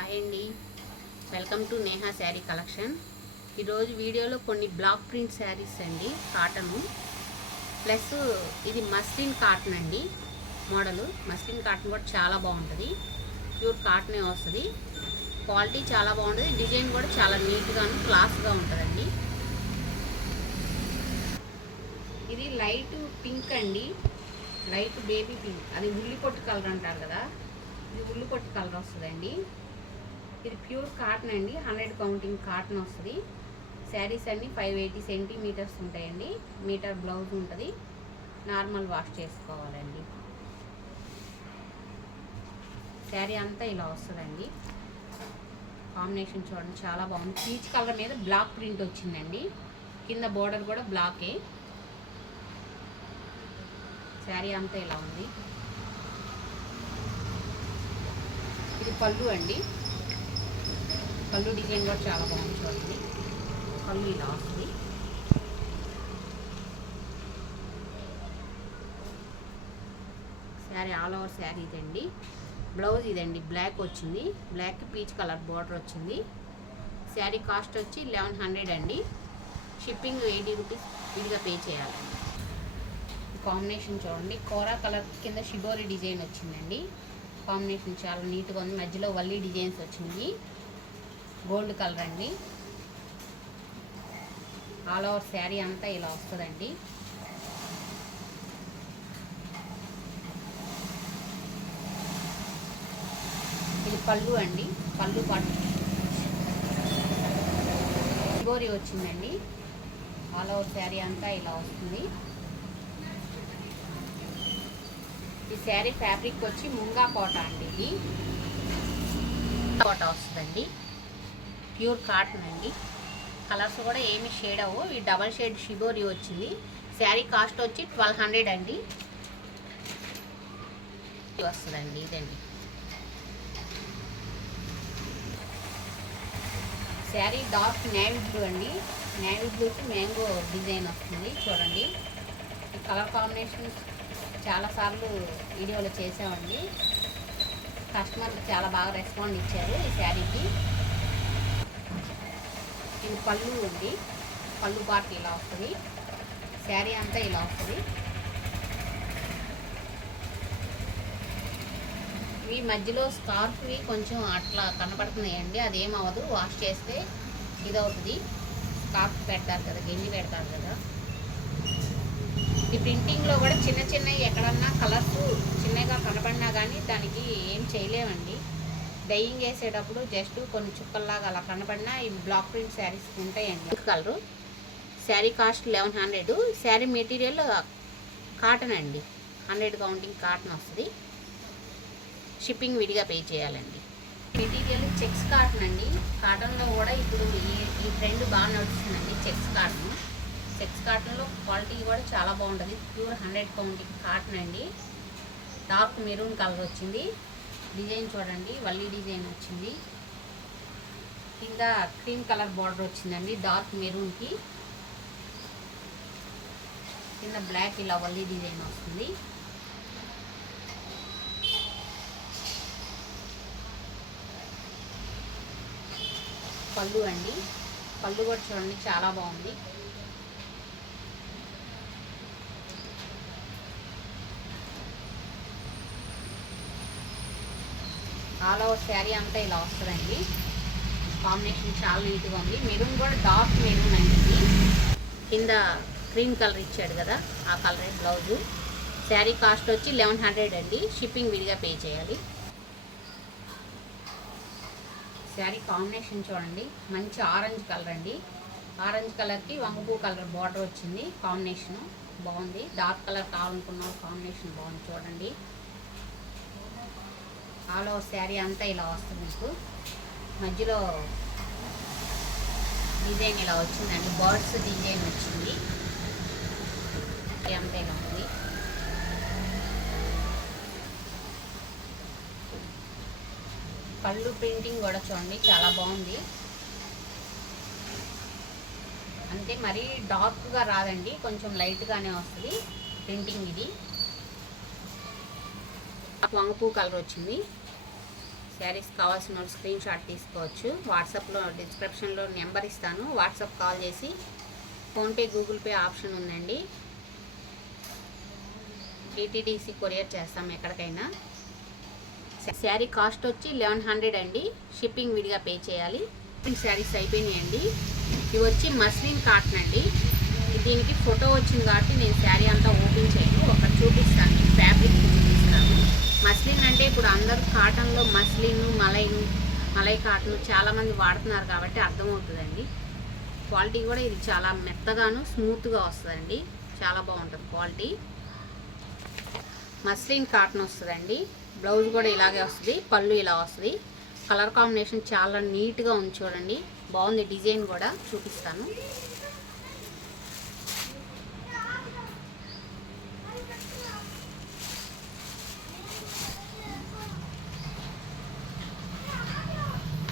Hi అండి, welcome to Neha sari collection. ఈరోజు వీడియోలో కొన్ని బ్లాక్ ప్రింట్ శారీస్ అండి, కాటను ప్లస్ ఇది మస్లిన్ కాటన్ అండి. మోడలు మస్లిన్ కాటన్ కూడా చాలా బాగుంటుంది, ప్యూర్ కాటనే వస్తుంది. క్వాలిటీ చాలా బాగుంటుంది, డిజైన్ కూడా చాలా నీట్గాను క్లాస్గా ఉంటుందండి. ఇది లైట్ పింక్ అండి, లైట్ బేబీ పింక్, అది ఉల్లి పొట్టు కలర్ అంటారు కదా, ఇది ఉల్లి పొట్టు కలర్ వస్తుందండి. ఇది ప్యూర్ కాటన్ అండి, 100 కౌంటింగ్ కాటన్ వస్తుంది. శారీస్ అన్నీ 580 సెంటీమీటర్స్ ఉంటాయండి. మీటర్ బ్లౌజ్ ఉంటుంది, నార్మల్ వాష్ చేసుకోవాలండి. శారీ అంతా ఇలా వస్తుందండి. కాంబినేషన్ చూడండి చాలా బాగుంది. పీచ్ కలర్ మీద బ్లాక్ ప్రింట్ వచ్చిందండి, కింద బోర్డర్ కూడా బ్లాకే. శారీ అంతా ఇలా ఉంది. ఇది పళ్ళు అండి, పళ్ళు డిజైన్ కూడా చాలా బాగుంది చూడండి. పళ్ళు ఇలా వస్తుంది. శారీ ఆల్ ఓవర్ శారీ ఇదండి. బ్లౌజ్ ఇదండి, బ్లాక్ వచ్చింది, బ్లాక్ పీచ్ కలర్ బార్డర్ వచ్చింది. శారీ కాస్ట్ వచ్చి 1100 అండి. షిప్పింగ్ 80 రూపీస్ విడిగా పే చేయాలండి. కాంబినేషన్ చూడండి, కోరా కలర్ కింద షిబోరి డిజైన్ వచ్చిందండి. కాంబినేషన్ చాలా నీట్గా ఉంది, మధ్యలో వల్లి డిజైన్స్ వచ్చింది. గోల్డ్ కలర్ అండి. ఆల్ ఓవర్ శారీ అంతా ఇలా వస్తుందండి. ఇది పళ్ళు అండి, పళ్ళు పాటు షిబోరి వచ్చిందండి. ఆల్ ఓవర్ శారీ అంతా ఇలా వస్తుంది. ఈ శారీ ఫ్యాబ్రిక్ వచ్చి ముంగా కోట అండి, ఇది కోట వస్తుందండి. ప్యూర్ కాటన్ అండి. కలర్స్ కూడా ఏమి షేడ్ అవ్వవు. ఈ డబల్ షేడ్ షిబోరి వచ్చింది. శారీ కాస్ట్ వచ్చి 1200 అండి. వస్తుందండి ఇదండి. శారీ డార్క్ నేవీ బ్లూ అండి, నేవీ బ్లూకి మ్యాంగో డిజైన్ వస్తుంది చూడండి. ఈ కలర్ కాంబినేషన్ చాలాసార్లు వీడియోలో చేసామండి. కస్టమర్లు చాలా బాగా రెస్పాండ్ ఇచ్చారు ఈ శారీకి. ఇది పళ్ళు అండి, పళ్ళు పార్ట్ ఇలా వస్తుంది. శారీ అంతా ఇలా వస్తుంది. ఇవి మధ్యలో స్కార్ఫ్వి కొంచెం అట్లా కనపడుతున్నాయండి, అదేమవ్వదు, వాష్ చేస్తే ఇదవుతుంది. స్కార్ఫ్ పెడతారు కదా, గెంజి పెడతారు కదా. ఈ ప్రింటింగ్లో కూడా చిన్న చిన్నవి ఎక్కడన్నా కలర్స్ చిన్నగా కనపడినా కానీ దానికి ఏం చేయలేమండి. డైయింగ్ వేసేటప్పుడు జస్ట్ కొన్ని చుక్కల్లాగా అలా కనపడినా ఈ బ్లాక్ ప్రింట్ శారీస్ ఉంటాయండి. Colour sari cost 1100. Sari material cotton అండి, 100 కౌంటింగ్ కాటన్ వస్తుంది. షిప్పింగ్ విడిగా పే చేయాలండి. మెటీరియల్ చెక్స్ కాటన్ అండి. కాటన్లో కూడా ఇప్పుడు ఈ ట్రెండ్ బాగా నడుస్తుందండి, చెక్స్ కాటన్. చెక్స్ కాటన్లో క్వాలిటీ కూడా చాలా బాగుంటుంది. ప్యూర్ 100 కౌంటింగ్ కాటన్ అండి. డార్క్ మెరూన్ కలర్ వచ్చింది. డిజైన్ చూడండి, వల్లి డిజైన్ వచ్చింది. కింద క్రీమ్ కలర్ బార్డర్ వచ్చిందండి, డార్క్ మెరూన్కి. కింద బ్లాక్ ఇలా వల్లి డిజైన్ వస్తుంది. పళ్ళు అండి, పళ్ళు కూడా చూడండి చాలా బాగుంది. ఆల్ ఓవర్ శారీ అంతా ఇలా వస్తుందండి. కాంబినేషన్ చాలా నీట్గా ఉంది. మెరూన్ కూడా డార్క్ మెరూన్ అండి. కింద క్రీమ్ కలర్ ఇచ్చాడు కదా, ఆ కలరే బ్లౌజు. శారీ కాస్ట్ వచ్చి 1100 అండి. షిప్పింగ్ విడిగా పే చేయాలి. శారీ కాంబినేషన్ చూడండి, మంచి ఆరెంజ్ కలర్ అండి. ఆరెంజ్ కలర్కి వంగపూ కలర్ బార్డర్ వచ్చింది. కాంబినేషను బాగుంది. డార్క్ కలర్ కావాలనుకున్న కాంబినేషన్ బాగుంది చూడండి. ఆల్ ఓవర్ శారీ అంతా ఇలా వస్తుంది. మీకు మధ్యలో డిజైన్ ఇలా వచ్చిందండి, బర్డ్స్ డిజైన్ వచ్చింది. అంతా ఇలా ఉంది. పళ్ళు ప్రింటింగ్ కూడా చూడండి చాలా బాగుంది. అంటే మరీ డార్క్గా రాదండి, కొంచెం లైట్గానే వస్తుంది ప్రింటింగ్. ఇది వంగపూ కలర్ వచ్చింది. శారీస్ కావాల్సిన వాళ్ళు స్క్రీన్ షాట్ తీసుకోవచ్చు. వాట్సాప్లో డిస్క్రిప్షన్లో నెంబర్ ఇస్తాను, వాట్సాప్ కాల్ చేసి ఫోన్పే గూగుల్ పే ఆప్షన్ ఉందండి. డిటిడిసి కొరియర్ చేస్తాం ఎక్కడికైనా. శారీ కాస్ట్ వచ్చి 1100 అండి. షిప్పింగ్ విడిగా పే చేయాలి. శారీస్ అయిపోయినాయండి. ఇవి వచ్చి మస్లిన్ కాటన్ అండి. దీనికి ఫోటో వచ్చింది కాబట్టి నేను శారీ అంతా ఓపెన్ చేయను, ఒకటి చూపిస్తాను, ఫ్యాబ్రిక్ చూపిస్తాను. మస్లిన్ అంటే ఇప్పుడు అందరూ కాటన్లో మస్లిన్, మలై కాటన్ చాలామంది వాడుతున్నారు కాబట్టి అర్థమవుతుందండి. క్వాలిటీ కూడా ఇది చాలా మెత్తగాను స్మూత్గా వస్తుందండి, చాలా బాగుంటుంది క్వాలిటీ. మస్లిన్ కాటన్ వస్తుందండి. బ్లౌజ్ కూడా ఇలాగే వస్తుంది, పళ్ళు ఇలా వస్తుంది. కలర్ కాంబినేషన్ చాలా నీట్గా ఉంది చూడండి, బాగుంది. డిజైన్ కూడా చూపిస్తాను.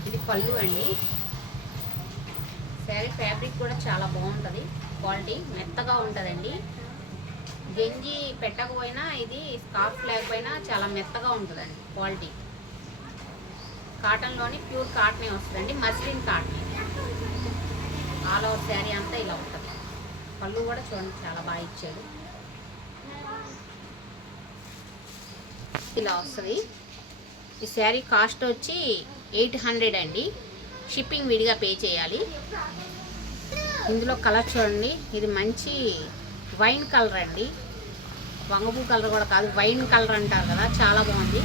ఇది పళ్ళు అండి. శారీ ఫ్యాబ్రిక్ కూడా చాలా బాగుంటుంది, క్వాలిటీ మెత్తగా ఉంటుందండి. గంజి పెట్టకపోయినా ఇది స్కార్ఫ్ లేకపోయినా చాలా మెత్తగా ఉంటుందండి క్వాలిటీ. కాటన్లోని ప్యూర్ కాటనే వస్తుందండి, muslin cotton. All over sari అంతా ఇలా ఉంటుంది. పళ్ళు కూడా చూడండి చాలా బాగా ఇచ్చాడు, ఇలా వస్తుంది. ఈ శారీ కాస్ట్ వచ్చి 800 అండి. షిప్పింగ్ విడిగా పే చేయాలి. ఇందులో కలర్ చూడండి, ఇది మంచి వైన్ కలర్ అండి. వంగపూ కలర్ కూడా కాదు, వైన్ కలర్ అంటారు కదా, చాలా బాగుంది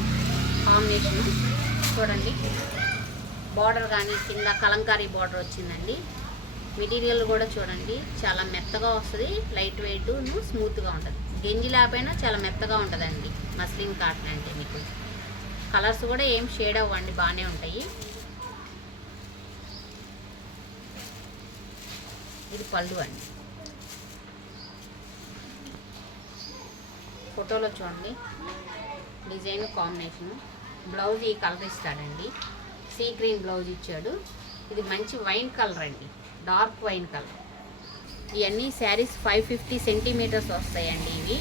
కాంబినేషన్. చూడండి బార్డర్ కానీ కింద కలంకారీ బార్డర్ వచ్చిందండి. మెటీరియల్ కూడా చూడండి చాలా మెత్తగా వస్తుంది, లైట్ వెయిట్ స్మూత్గా ఉంటుంది. గంజి లేకపోయినా చాలా మెత్తగా ఉంటుందండి మస్లిన్ కాటన్ అంటే. మీకు కలర్స్ కూడా ఏం షేడ్ అవ్వండి, బాగానే ఉంటాయి. ఇది పళ్ళు అండి. ఫోటోలో చూడండి డిజైన్ కాంబినేషను. బ్లౌజ్ ఈ కలర్ ఇస్తాడండి, సీ గ్రీన్ బ్లౌజ్ ఇచ్చాడు. ఇది మంచి వైన్ కలర్ అండి, డార్క్ వైన్ కలర్. ఇవన్నీ శారీస్ 550 సెంటీమీటర్స్ వస్తాయండి. ఇవి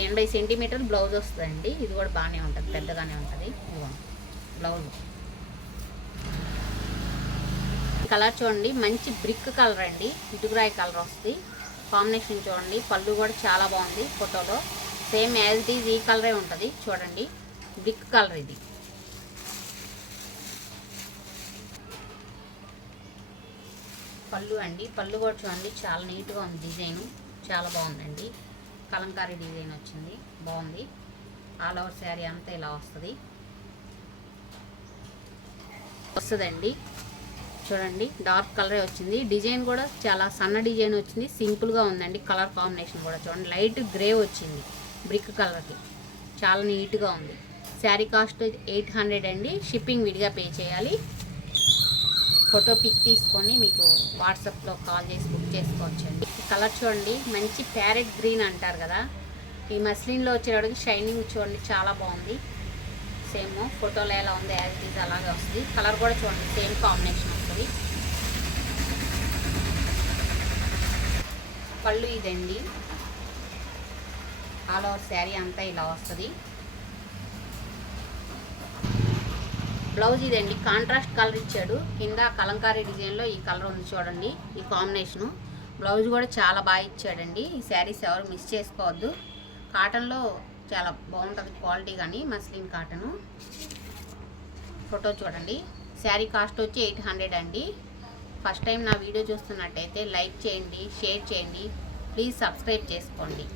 80 సెంటీమీటర్ బ్లౌజ్ వస్తుందండి. ఇది కూడా బాగానే ఉంటుంది, పెద్దగానే ఉంటుంది. బ్లౌజ్ కలర్ చూడండి, మంచి బ్రిక్ కలర్ అండి, ఇటుకురాయి కలర్ వస్తుంది. కాంబినేషన్ చూడండి, పళ్ళు కూడా చాలా బాగుంది. ఫోటోలో సేమ్ యాజ్ ఇట్ ఈజ్ ఈ కలరే ఉంటుంది చూడండి, బ్రిక్ కలర్ ఇది. పళ్ళు అండి, పళ్ళు కూడా చూడండి చాలా నీట్గా ఉంది, డిజైను చాలా బాగుందండి. కలంకారీ డిజైన్ వచ్చింది, బాగుంది. ఆల్ ఓవర్ శారీ అంతా ఇలా వస్తుందండి. చూడండి డార్క్ కలరే వచ్చింది. డిజైన్ కూడా చాలా సన్న డిజైన్ వచ్చింది, సింపుల్గా ఉందండి. కలర్ కాంబినేషన్ కూడా చూడండి, లైట్ గ్రే వచ్చింది బ్రిక్ కలర్కి, చాలా నీట్గా ఉంది. శారీ కాస్ట్ 800 అండి. షిప్పింగ్ విడిగా పే చేయాలి. ఫోటో పిక్ తీసుకొని మీకు వాట్సాప్లో కాల్ చేసి బుక్ చేసుకోవచ్చండి. ఈ కలర్ చూడండి, మంచి ప్యారెట్ గ్రీన్ అంటారు కదా, ఈ మస్లిన్లో వచ్చేటప్పటికి షైనింగ్ చూడండి చాలా బాగుంది. సేమ్ ఫోటోలో ఎలా ఉంది యాజ్ ఇట్ ఈజ్ అలాగే వస్తుంది. కలర్ కూడా చూడండి సేమ్ కాంబినేషన్ వస్తుంది. పళ్ళు ఇదండి. ఆల్ ఓవర్ శారీ అంతా ఇలా వస్తుంది. బ్లౌజ్ ఇదండి, కాంట్రాస్ట్ కలర్ ఇచ్చాడు. కింద కలంకారీ డిజైన్లో ఈ కలర్ ఉంది చూడండి, ఈ కాంబినేషను. బ్లౌజ్ కూడా చాలా బాగా ఇచ్చాడండి. ఈ శారీస్ ఎవరు మిస్ చేసుకోవద్దు. కాటన్లో చాలా బాగుంటుంది క్వాలిటీ, కానీ మస్లిన్ కాటను. ఫోటో చూడండి. శారీ కాస్ట్ వచ్చి 800 అండి. ఫస్ట్ టైం నా వీడియో చూస్తున్నట్టయితే లైక్ చేయండి, షేర్ చేయండి, ప్లీజ్ సబ్స్క్రైబ్ చేసుకోండి.